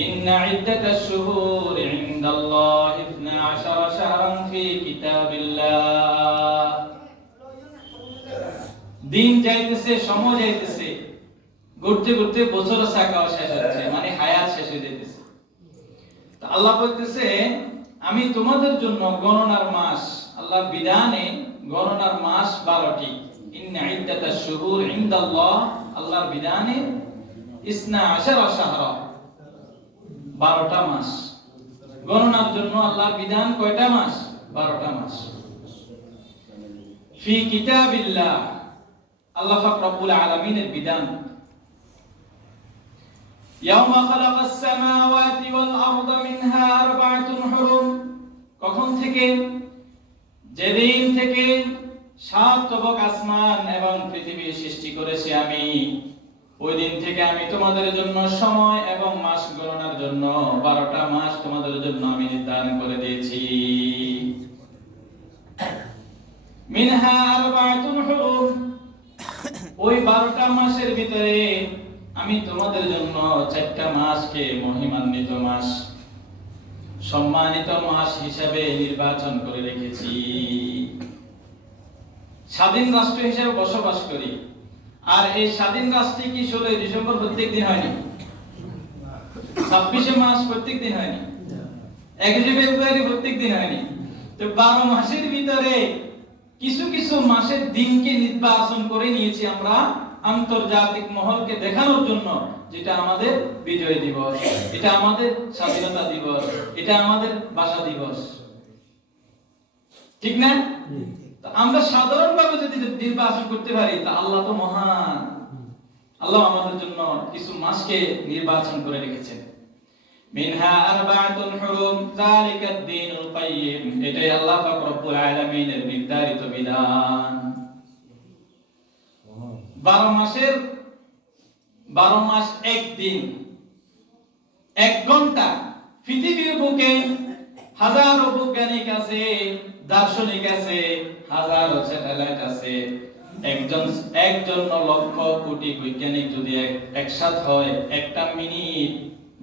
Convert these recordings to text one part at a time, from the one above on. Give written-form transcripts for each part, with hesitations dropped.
ইন্না ইদ্দাতাশ শুহুরি ইনদাল্লাহি 12 শাহরান ফি কিতাবিল্লাহ। দিন যাইতেছে, সময় যাইতেছে, ঘুরতে ঘুরতে বছর সাকাও শেষ হচ্ছে, মানে হায়াত শেষ হয়ে যাইতেছে। তো আল্লাহ বলতেছে আমি তোমাদের জন্য গণনার মাস, আল্লাহর বিধানে গণনার মাস 12টি। ইন্না ইদ্দাতাশ শুহুর ইনদাল্লাহ, আল্লাহর বিধানে 12 শাহরা, 12টা মাস। গণনার জন্য আল্লাহর বিধান কয়টা মাস? 12টা মাস। ফি কিতাবিল্লাহ, আল্লাহ পাক রব্বুল আলামিনের বিধান। ইয়াওমা খালাকাস সামাওয়াতি ওয়াল আরদা মিনহা আরবাআতুন হুরুম, কখন থেকে? যেদিন থেকে 7 তবক আসমান এবং পৃথিবী সৃষ্টি করেছি আমি, ওই দিন থেকে আমি তোমাদের জন্য সময় এবং মাস গণনার জন্য 12টা মাস তোমাদের জন্য আমি নির্ধারণ করে দিয়েছি। মিনহা আরবাআতুন হুরুম, ওই 12টা মাসের ভিতরে আমি তোমাদের জন্য 4টা মাসকে মহিমান্বিত মাস, সম্মানিত মাস হিসাবে নির্বাচন করে রেখেছি। স্বাধীন রাষ্ট্র হিসেবে বসবাস করি, আর এই স্বাধীন রাষ্ট্রে কি 16 ডিসেম্বর প্রত্যেক দিন হয়নি? 26শে মার্চ প্রত্যেক দিন হয়নি? 21শে ফেব্রুয়ারি প্রত্যেক দিন হয়নি? তো 12 মাসের ভিতরে কিছু কিছু মাসের দিনকে নির্বাচন করে নিয়েছি আমরা আন্তর্জাতিক মহলকে দেখানোর জন্য, যেটা আমাদের বিজয় দিবস, এটা আমাদের স্বাধীনতা দিবস, এটা আমাদের ভাষা দিবস। ঠিক না? আমরা সাধারণভাবে যদি নির্বাচন করতে পারি, তা আল্লাহ তো মহান। আল্লাহ আমাদের জন্য কিছু মাসকে নির্বাচন করে রেখেছেন। মিনহা আরবাআতুন হুরুম যালিকাদ দীনুল কাইয়্যিম, এটাই আল্লাহ পাক রব্বুল আলামিনের নির্ধারিত বিধান। 12 মাসের 12 মাস এক দিন, 1 ঘন্টা। পৃথিবীর বুকে হাজারো বৈজ্ঞানিক আছে, দার্শনিক আছে, হাজারো স্যাটেলাইট আছে। একজন লক্ষ কোটি বৈজ্ঞানিক যদি একসাথে হয়, একটা মিনিট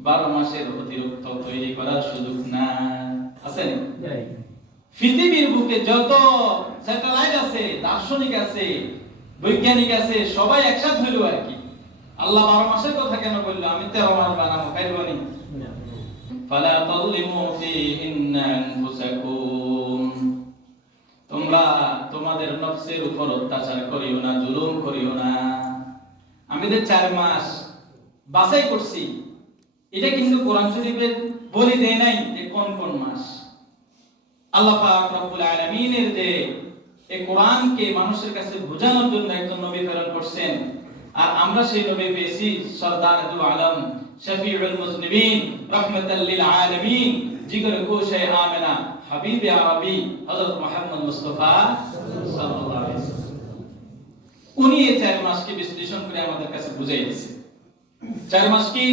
12 মাসের অতিরিক্ত তৈরি করার সুযোগ না আছে? পৃথিবীর বুকে যত স্যাটেলাইট আছে, দার্শনিক আছে, বৈজ্ঞানিক আছে, সবাই একসাথে হইলো আর কি। আল্লাহ 12 মাসের কথা কেন বললো? আমি 13 মাস বানাবো, খাইবনি। ফালা তাযলিমু ফীহিন্না আনফুসাকুম, তোমরা তোমাদের নফসের উপর অত্যাচার করিও না, জুলুম করিও না। আমি যে 4 মাস বাছাই করছি, এটা কিন্তু কোরআন শরীফের বলে দেয় নাই যে কোন কোন মাস। আল্লাহ পাক রব্বুল আলামিনের যে এই কোরআনকে মানুষের কাছে বোঝানোর জন্য একজন নবী প্রেরণ করছেন, আর আমরা সেই নবী পেয়েছি সরদারুল আলম শফিউল মুজনিবিন রাহমাতাল লিল আলামিন জিগর কোশে আমেনা হাবিবে আরবি হযরত মুহাম্মদ মুস্তাফা সাল্লাল্লাহু আলাইহি ওয়াসাল্লাম। উনি এই 4 মাসকে বিশ্লেষণ করে আমাদের কাছে বুঝাই দিয়েছেন। 4 মাস কি?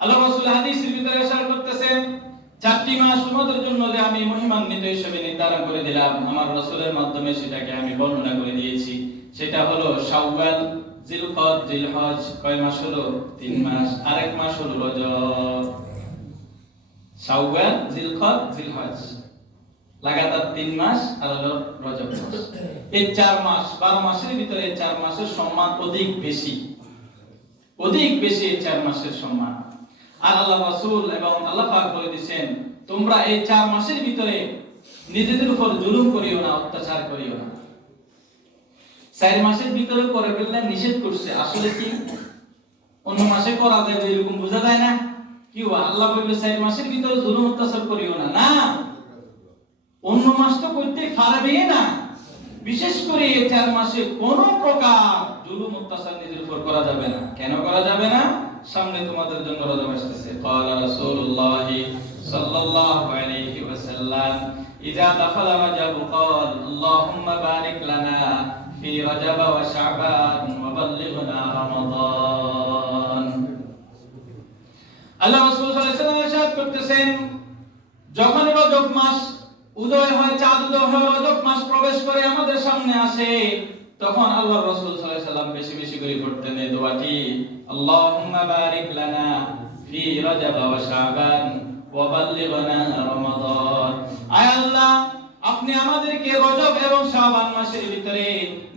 আল্লাহ রাসূল হাদিসের ভিতরে ইশারা করতেছেন, 4টি মাস তোমাদের জন্য যে আমি মহিমান্বিত হিসেবে নির্ধারণ করে দিলাম, আমার রাসূলের মাধ্যমে সেটাকে আমি বর্ণনা করে দিয়েছি। সেটা হলো শাওয়াল, জিলকদ, জিলহজ। কয় মাস হলো? 3 মাস। আরেক মাস হলো রজব। শাওয়াল, জিলকদ, জিলহজ, লাগাতার 3 মাস, আর হলো রজব মাস। এই 4 মাস, 12 মাসের ভিতরে 4 মাসের সম্মান অধিক বেশি, অধিক বেশি এই 4 মাসের সম্মান। আর আল্লাহ রাসূল এবং আল্লাহ পাক বলে দিয়েছেন, তোমরা এই 4 মাসের ভিতরে নিজেদের উপর জুলুম করিও না, অত্যাচার করিও না। 4 মাসের ভিতরে করে ফেললে নিষেধ করছে, আসলে কি অন্য মাসে করা যাবে এরকম বোঝা যায় না? কি আল্লাহ বলবে 4 মাসের ভিতরে জুলুম অত্যাচার করিও না? না, অন্য মাস তো করতে পারবে না, বিশেষ করে এই 4 মাসে কোনো প্রকার জুলুম অত্যাচার নিজের উপর করা যাবে না। কেন করা যাবে না? সামনে তোমাদের জন্য রজব আসছে। ক্বালা রাসূলুল্লাহ সাল্লাল্লাহু আলাইহি ওয়াসাল্লাম, ইযা দাখালা রজব ক্বাল আল্লাহুম্মা বারিক লানা ফি রজব ওয়া শাবান ওয়া বাল্লিগনা রমাদান। আল্লাহ রাসূল সাল্লাল্লাহু আলাইহি ওয়াসাল্লাম ইরশাদ করতেছেন, যখন রজব মাস উদয় হয়, চাঁদ উদয় হয়, রজব মাস প্রবেশ করে আমাদের সামনে আসে, তখন আল্লাহর রাসূল সাল্লাল্লাহু আলাইহি ওয়াসাল্লাম বেশি বেশি করে পড়তেন এই দোয়াটি, আল্লাহুম্মা বারিক লানা ফি রজব ওয়া শাবান ওয়া বাল্লিগনা রমাদান। আয় আল্লাহ, আপনি আমাদেরকে রজব এবং শাবান মাসের ভিতরে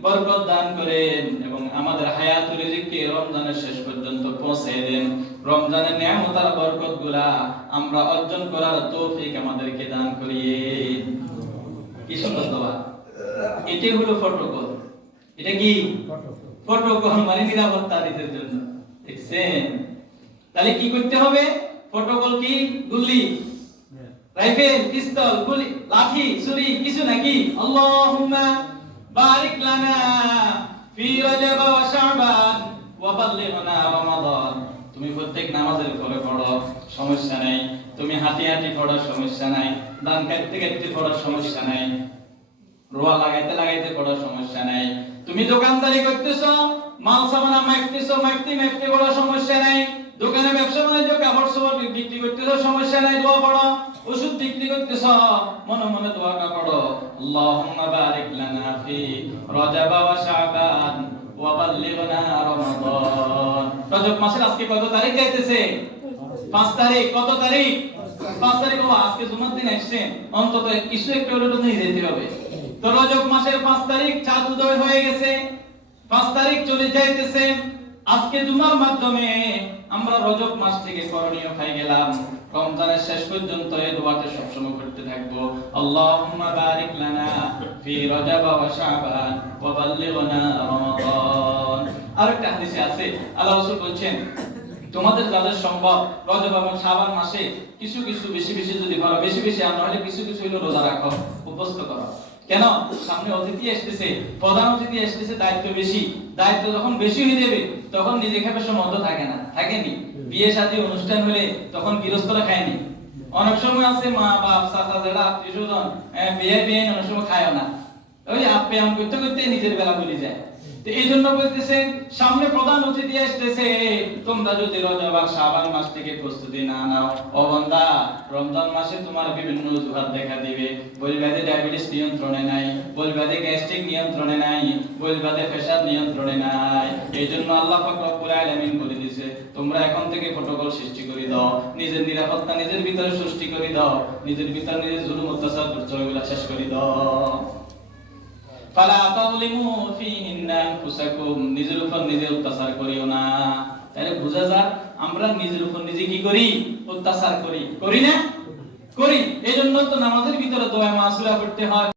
বরকত দান করেন এবং আমাদের হায়াতুর রিজিককে রমজানের শেষ পর্যন্ত পৌঁছে দেন। রমজানের নিয়ামত আর বরকতগুলা আমরা অর্জন করার তৌফিক আমাদেরকে দান করিয়েন। কি সুন্দর দোয়া। এটাই হলো প্রটোকল। এটা কি প্রটোকল, মানে নিরাপত্তা নিজের জন্য। দেখছেন? তাহলে কি করতে হবে? প্রটোকল কি? গুলি, রাইফেল, পিস্তল, গুলি, লাঠি, ছুরি কিছু নাকি? আল্লাহুম্মা বারিক লানা ফি রজব ওয়া শাবান ওয়া বাল্লিগনা রমাদান। তুমি প্রত্যেক নামাজের পরে পড়ো, সমস্যা নাই। তুমি হাঁটি হাঁটি পড়ো, সমস্যা নাই। দান কাটতে কাটতে পড়ো, সমস্যা নাই। রোয়া লাগাইতে লাগাইতে পড়ো, সমস্যা নাই। তুমি দোকানদারি করতেছো, মাল সামানা মাইকতেছো, মাইকতে পড়ো, সমস্যা নাই। দোকানে ব্যবসা বাণিজ্য কাপড় চোপড় বিক্রি করতেছো, সমস্যা নাই, দোয়া পড়ো। ওষুধ বিক্রি করতেছো, মনে মনে দোয়াটা পড়ো। আল্লাহুম্মা বারিক লানা ফি রজব ওয়া শাবান ওয়া বাল্লিগনা রমাদান। রজব মাসের আজকে কত তারিখ যাইতেছে? 5 তারিখ। কত তারিখ? 5 তারিখ। আজকে জুমার দিন আসছেন, অন্তত কিছু একটা হলো তো নিয়ে যেতে হবে। তো রজব মাসের 5 তারিখ চাঁদ উদয় হয়ে গেছে, 5 তারিখ চলে যাইতেছে। আজকে জুমার মাধ্যমে আমরা রজব মাস থেকে করণীয় পাই গেলাম। রমজানের শেষ পর্যন্ত এই দোয়াটা সবসময় করতে থাকবো। আল্লাহুম্মা বারিক লানা ফি রজব ওয়া শাবান ওয়া বাল্লিগনা রমাদান। আরেকটা হাদিসে আছে, আল্লাহ রাসূল বলেন, তোমাদের যাদের সম্ভব রজব এবং শাবান মাসে কিছু কিছু বেশি বেশি যদি করো, বেশি বেশি আর নইলে কিছু কিছু হলো রোজা রাখো, উপস্থ করো। কেন? সামনে অতিথি আসতেছে, প্রধান অতিথি আসতেছে, দায়িত্ব বেশি। দায়িত্ব যখন বেশি হয়ে যাবে তখন নিজে খাবে সময় থাকে না, থাকেনি। বিয়ে শাদী অনুষ্ঠান হলে তখন গৃহস্থরা খায়নি। অনেক সময় আছে মা বাপ চাচা যারা আত্মীয় স্বজন বিয়ে অনেক সময় খায়ও না, ওই আপ্যায়ন করতে করতে নিজের বেলা চলে যায়। তো এই জন্য বলতেছে, সামনে প্রধান অতিথি আসতেছে, তোমরা যদি রজব আর শাবান মাস থেকে প্রস্তুতি না নাও, ও বান্দা, রমজান মাসে তোমার বিভিন্ন অজুহাত দেখা দিবে। বলবাদে ডায়াবেটিস নিয়ন্ত্রণে নাই, বলবাদে গ্যাস্ট্রিক নিয়ন্ত্রণে নাই, বলবাদে প্রেসার নিয়ন্ত্রণে নাই। এই জন্য আল্লাহ পাক রব্বুল আলামিন বলে দিয়েছে, তোমরা এখন থেকে প্রটোকল সৃষ্টি করে দাও, নিজের নিরাপত্তা নিজের ভিতরে সৃষ্টি করে দাও, নিজের ভিতরে নিজের জুলুম অত্যাচার দুর্যোগগুলো শেষ করে দাও। ফালা তাযলিমু ফীহিন্না আনফুসাকুম, নিজের উপর নিজে অত্যাচার করিও না। তাহলে বুঝা যায় আমরা নিজের উপর নিজে কি করি? অত্যাচার করি, করি না? করি। এইজন্য তো নামাজের ভিতরে দোয়া মাসুরা পড়তে হয়।